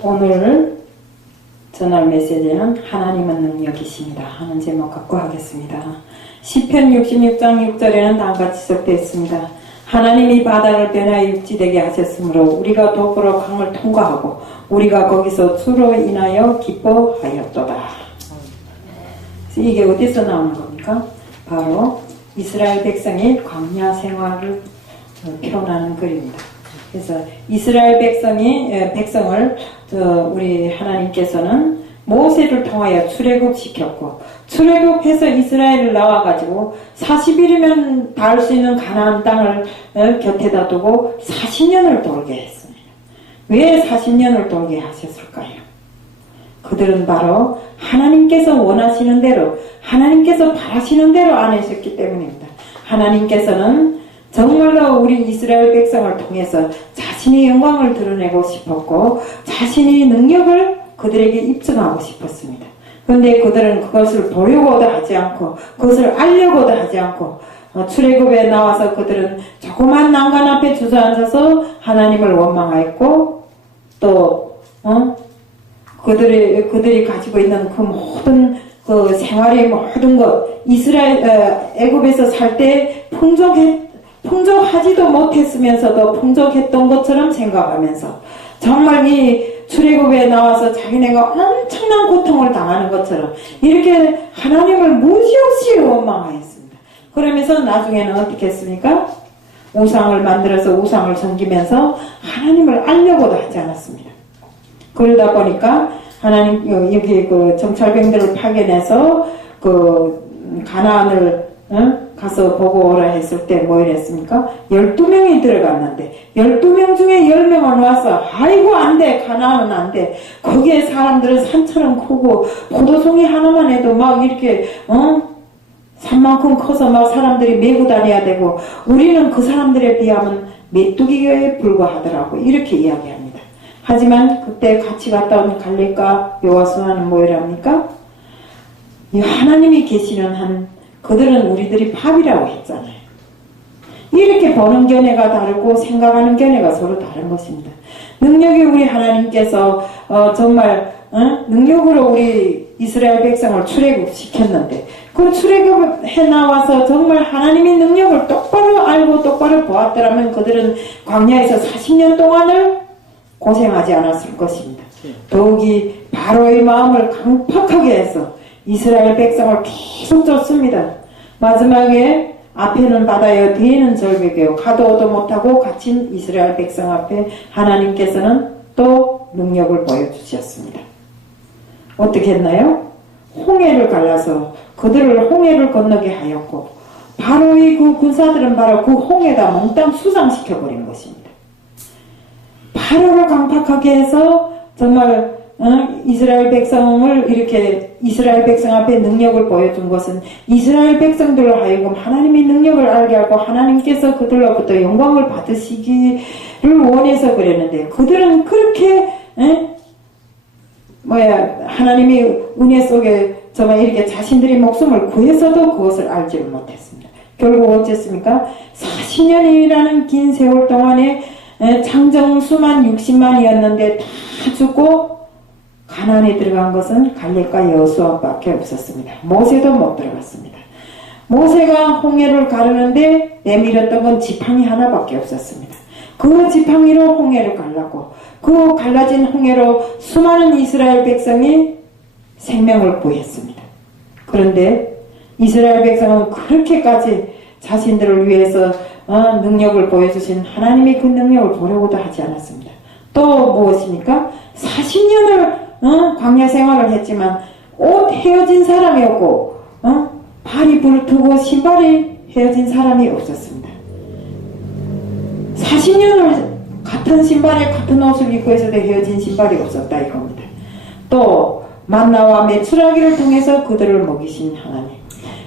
오늘 전할 메시지는 하나님은 능력이십니다 하는 제목 갖고 하겠습니다. 시편 66장 6절에는 다음같이 기록되어 있습니다. 하나님이 바다를 변화에 육지되게 하셨으므로 우리가 도보로 강을 통과하고 우리가 거기서 주로 인하여 기뻐하였도다. 이게 어디서 나오는 겁니까? 바로 이스라엘 백성의 광야 생활을 표현하는 글입니다. 그래서 이스라엘 백성을 우리 하나님께서는 모세를 통하여 출애굽시켰고, 출애굽해서 이스라엘을 나와가지고 40일이면 닿을 수 있는 가나안 땅을 곁에다 두고 40년을 돌게 했습니다. 왜 40년을 돌게 하셨을까요? 그들은 바로 하나님께서 원하시는 대로, 하나님께서 바라시는 대로 안 하셨기 때문입니다. 하나님께서는 정말로 우리 이스라엘 백성을 통해서 자신의 영광을 드러내고 싶었고 자신의 능력을 그들에게 입증하고 싶었습니다. 그런데 그들은 그것을 보려고도 하지 않고 그것을 알려고도 하지 않고 출애굽에 나와서 그들은 조그만 난간 앞에 주저앉아서 하나님을 원망하였고 또 그들이 가지고 있는 그 모든 그 생활의 모든 것 애굽에서 살 때 풍족하지도 못했으면서도 풍족했던 것처럼 생각하면서 정말 이 출애굽에 나와서 자기네가 엄청난 고통을 당하는 것처럼 이렇게 하나님을 무시없이 원망하였습니다. 그러면서 나중에는 어떻게 했습니까? 우상을 만들어서 우상을 섬기면서 하나님을 알려고도 하지 않았습니다. 그러다 보니까 하나님 여기 그 정찰병들을 파견해서 그 가나안을 가서 보고 오라 했을 때 뭐 이랬습니까? 12명이 들어갔는데 12명 중에 10명은 와서 아이고 안돼 가나안은 안돼 거기에 사람들은 산처럼 크고 포도송이 하나만 해도 막 이렇게 산만큼 커서 막 사람들이 메고 다녀야 되고 우리는 그 사람들에 비하면 메뚜기에 불과하더라고 이렇게 이야기합니다. 하지만 그때 같이 갔다 온 갈렙과 여호수아는 뭐랍니까? 하나님이 계시는 한 그들은 우리들이 밥이라고 했잖아요. 이렇게 보는 견해가 다르고 생각하는 견해가 서로 다른 것입니다. 능력이 우리 하나님께서 정말 능력으로 우리 이스라엘 백성을 출애굽시켰는데 그 출애굽해 나와서 정말 하나님의 능력을 똑바로 알고 똑바로 보았더라면 그들은 광야에서 40년 동안을 고생하지 않았을 것입니다. 더욱이 바로의 마음을 강팍하게 해서 이스라엘 백성을 계속 쫓습니다. 마지막에 앞에는 바다여 뒤에는 절벽이요 가도 오도 못하고 갇힌 이스라엘 백성 앞에 하나님께서는 또 능력을 보여주셨습니다. 어떻게 했나요? 홍해를 갈라서 그들을 홍해를 건너게 하였고 바로의 그 군사들은 바로 그 홍해다 몽땅 수상시켜버린 것입니다. 바로를 강팍하게 해서 정말 이스라엘 백성을 이렇게 이스라엘 백성 앞에 능력을 보여준 것은 이스라엘 백성들로 하여금 하나님의 능력을 알게 하고 하나님께서 그들로부터 영광을 받으시기를 원해서 그랬는데 그들은 그렇게 하나님의 은혜 속에 정말 이렇게 자신들의 목숨을 구해서도 그것을 알지를 못했습니다. 결국 어쨌습니까? 40년이라는 긴 세월 동안에 장정수만 60만이었는데 다 죽고 가나안에 들어간 것은 갈렙과 여호수아밖에 없었습니다. 모세도 못 들어갔습니다. 모세가 홍해를 가르는데 내밀었던 건 지팡이 하나밖에 없었습니다. 그 지팡이로 홍해를 갈랐고 그 갈라진 홍해로 수많은 이스라엘 백성이 생명을 구했습니다. 그런데 이스라엘 백성은 그렇게까지 자신들을 위해서 능력을 보여주신 하나님의 그 능력을 보려고도 하지 않았습니다. 또 무엇입니까? 40년을 광야 생활을 했지만 옷 헤어진 사람이 없고 발이 부르트고 신발이 헤어진 사람이 없었습니다. 40년을 같은 신발에 같은 옷을 입고 있어도 헤어진 신발이 없었다 이겁니다. 또 만나와 메추라기를 통해서 그들을 먹이신 하나님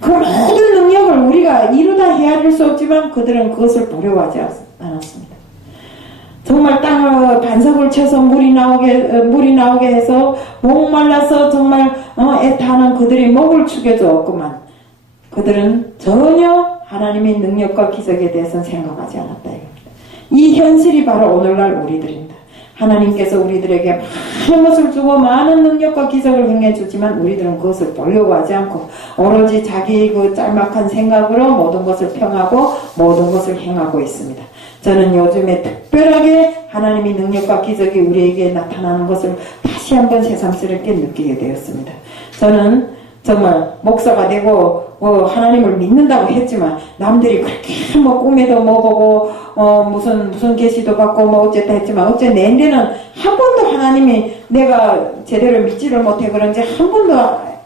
그 모든 능력을 우리가 이루다 헤아릴 수 없지만 그들은 그것을 두려워하지 않았습니다. 정말 땅을 반석을 쳐서 물이 나오게 해서 목말라서 정말 애타는 그들이 목을 축여주었구만. 그들은 전혀 하나님의 능력과 기적에 대해서는 생각하지 않았다 이겁니다. 이 현실이 바로 오늘날 우리들입니다. 하나님께서 우리들에게 많은 것을 주고 많은 능력과 기적을 행해주지만 우리들은 그것을 보려고 하지 않고 오로지 자기 그 짤막한 생각으로 모든 것을 평하고 모든 것을 행하고 있습니다. 저는 요즘에 특별하게 하나님의 능력과 기적이 우리에게 나타나는 것을 다시 한번 새삼스럽게 느끼게 되었습니다. 저는 정말 목사가 되고 하나님을 믿는다고 했지만 남들이 그렇게 뭐 꿈에도 뭐 보고 무슨 계시도 받고 뭐 어쨌다 했지만 어째 내인데는 한 번도 하나님이 내가 제대로 믿지를 못해 그런지 한 번도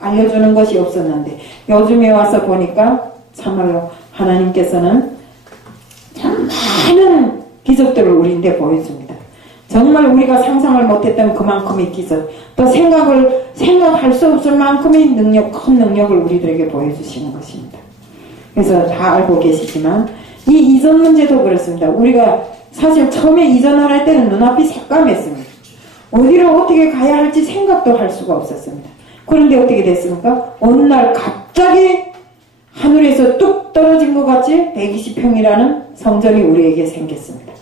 알려주는 것이 없었는데 요즘에 와서 보니까 참말로 하나님께서는 참 많은 기적들을 우리한테 보여줍니다. 정말 우리가 상상을 못했던 그만큼의 기적, 또 생각할 수 없을 만큼의 큰 능력을 우리들에게 보여주시는 것입니다. 그래서 다 알고 계시지만 이 이전 문제도 그렇습니다. 우리가 사실 처음에 이전을 할 때는 눈앞이 새까맸습니다. 어디로 어떻게 가야 할지 생각도 할 수가 없었습니다. 그런데 어떻게 됐습니까? 어느 날 갑자기 하늘에서 뚝 떨어진 것 같이 120평이라는 성전이 우리에게 생겼습니다.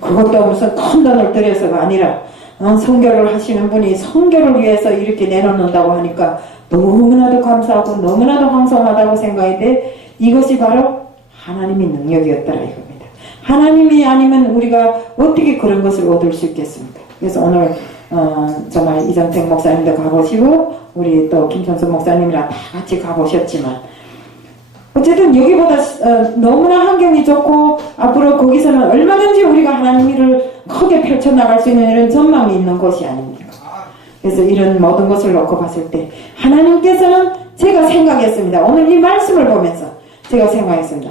그것도 무슨 큰 돈을 들여서가 아니라 선교를 하시는 분이 선교를 위해서 이렇게 내놓는다고 하니까 너무나도 감사하고 너무나도 황송하다고 생각했는데 이것이 바로 하나님의 능력이었더라 이겁니다. 하나님이 아니면 우리가 어떻게 그런 것을 얻을 수 있겠습니까? 그래서 오늘 정말 이정택 목사님도 가보시고 우리 또 김선수 목사님이랑 다 같이 가보셨지만 어쨌든 여기보다 너무나 환경이 좋고 앞으로 거기서는 얼마든지 우리가 하나님 일을 크게 펼쳐나갈 수 있는 이런 전망이 있는 곳이 아닙니까? 그래서 이런 모든 것을 놓고 봤을 때 하나님께서는 제가 생각했습니다. 오늘 이 말씀을 보면서 제가 생각했습니다.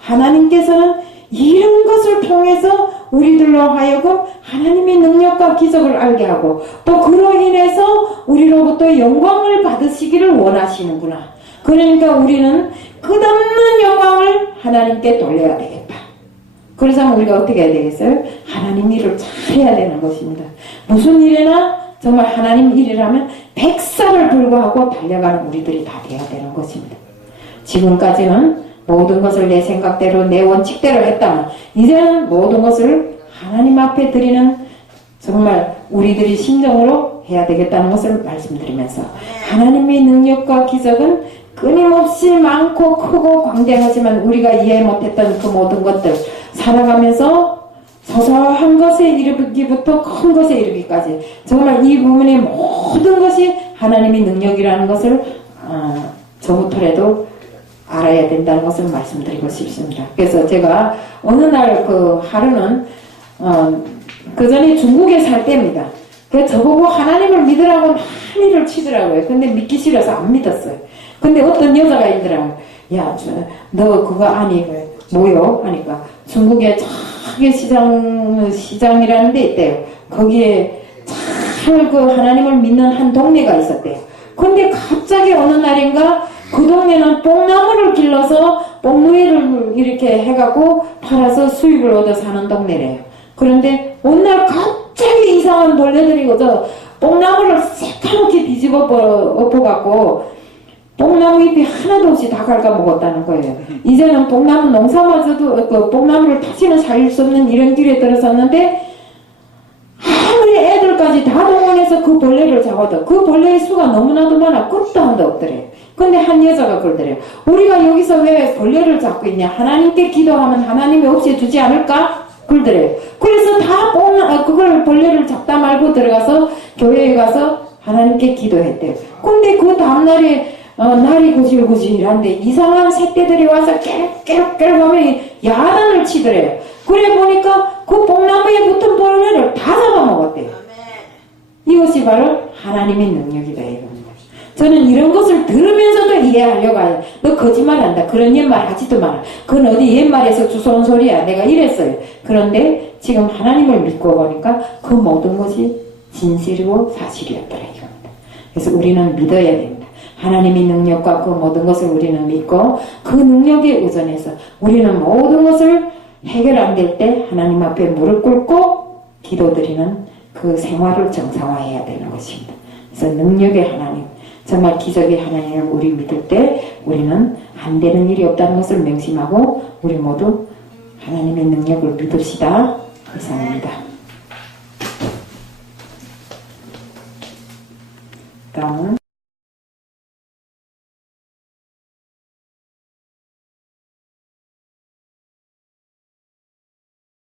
하나님께서는 이런 것을 통해서 우리들로 하여금 하나님의 능력과 기적을 알게 하고 또 그로 인해서 우리로부터 영광을 받으시기를 원하시는구나. 그러니까 우리는 끝없는 영광을 하나님께 돌려야 되겠다. 그래서 우리가 어떻게 해야 되겠어요? 하나님 일을 잘 해야 되는 것입니다. 무슨 일이나 정말 하나님 일이라면 백살을 불구하고 달려가는 우리들이 다 돼야 되는 것입니다. 지금까지는 모든 것을 내 생각대로 내 원칙대로 했다면 이제는 모든 것을 하나님 앞에 드리는 정말 우리들이 심정으로 해야 되겠다는 것을 말씀드리면서 하나님의 능력과 기적은 끊임없이 많고 크고 광대하지만 우리가 이해 못했던 그 모든 것들 살아가면서 소소한 것에 이르기부터 큰 것에 이르기까지 정말 이 부분의 모든 것이 하나님의 능력이라는 것을 저부터라도 알아야 된다는 것을 말씀드리고 싶습니다. 그래서 제가 어느 날 그 하루는 그 전에 중국에 살 때입니다. 그래서 저보고 하나님을 믿으라고 난리를 치더라고요. 근데 믿기 싫어서 안 믿었어요. 근데 어떤 여자가 있더라고요. 야, 너 그거 아니 뭐요? 하니까 중국에 작게 시장이라는 데 있대요. 거기에 잘 그 하나님을 믿는 한 동네가 있었대요. 근데 갑자기 어느 날인가 그 동네는 뽕나무를 길러서 뽕누이를 이렇게 해갖고 팔아서 수입을 얻어 사는 동네래요. 그런데 어느 날 갑자기 이상한 벌레들이 저 뽕나무를 새까맣게 뒤집어 엎어갖고 뽕나무 잎이 하나도 없이 다 갉아먹었다는 거예요. 이제는 뽕나무 농사마저도 그 뽕나무를 다시는 살릴 수 없는 이런 길에 들어섰는데 아무리 애들까지 다 동원해서 그 벌레를 잡아도 그 벌레의 수가 너무나도 많아 끝도 한도 없더래요. 근데 한 여자가 그러더래요. 우리가 여기서 왜 벌레를 잡고 있냐? 하나님께 기도하면 하나님이 없애주지 않을까? 그러더래요. 그래서 다 그걸 벌레를 잡다 말고 들어가서 교회에 가서 하나님께 기도했대요. 근데 그 다음날에 날이 구질구질한데 이상한 새떼들이 와서 깨룩깨룩깨룩 하면 야단을 치더래요. 그래 보니까 그 뽕나무에 붙은 벌레를 다 잡아먹었대요. 이것이 바로 하나님의 능력이다 이겁니다. 저는 이런 것을 들으면서도 이해하려고 해요. 너 거짓말한다. 그런 옛말 하지도 마라. 그건 어디 옛말에서 주워온 소리야. 내가 이랬어요. 그런데 지금 하나님을 믿고 보니까 그 모든 것이 진실이고 사실이었더라 이겁니다. 그래서 우리는 믿어야 됩니다. 하나님의 능력과 그 모든 것을 우리는 믿고 그 능력에 의존해서 우리는 모든 것을 해결 안 될 때 하나님 앞에 무릎 꿇고 기도드리는 그 생활을 정상화해야 되는 것입니다. 그래서 능력의 하나님, 정말 기적의 하나님을 우리 믿을 때 우리는 안 되는 일이 없다는 것을 명심하고 우리 모두 하나님의 능력을 믿읍시다. 이상입니다. 기도합시다.